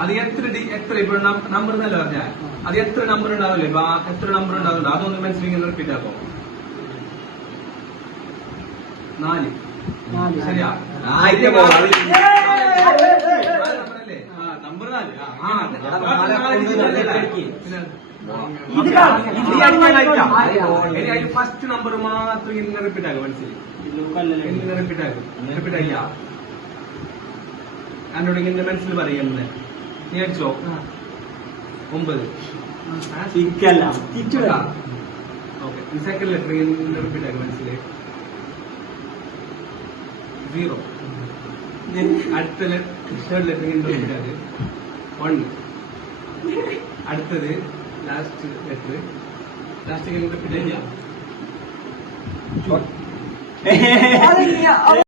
അത് എത്ര ഡി- എത്ര ഇപ്പൊ നമ്പർ എന്നല്ല പറഞ്ഞ? അത് എത്ര നമ്പർ ഉണ്ടാവില്ലേ? എത്ര നമ്പർ ഉണ്ടാവില്ല? അതൊന്ന് മനസ്സിലിങ്ങനെ റിപ്പീറ്റ് ആക്കോ. നാല്. നാല്. ശരിയാ? ഫസ്റ്റ് നമ്പർ മാത്രം ഇന്ന് റിപ്പീറ്റ് ആകും മനസ്സിലായി ഇന്ന് റിപ്പീറ്റ് ആകും റിപ്പീറ്റ് ആക്കിയാ എന്നോട് ഇങ്ങനെ മനസ്സിൽ പറയുന്നത് നീ അടിച്ചോ ഒമ്പത് ചിക്കല്ല. ഓക്കെ സെക്കൻഡ് ലെറ്റർ ഇന്ന് റിപ്പീറ്റ് ആകും മനസ്സിലായി സീറോ അടുത്ത തേർഡ് ലെറ്റർ ഇന്ന് റിപ്പീറ്റ് ആക്ക് വൺ അടുത്തത് ലാസ്റ്റ് ലെറ്റർ ലാസ്റ്റ് കഴിഞ്ഞ പിന്നെ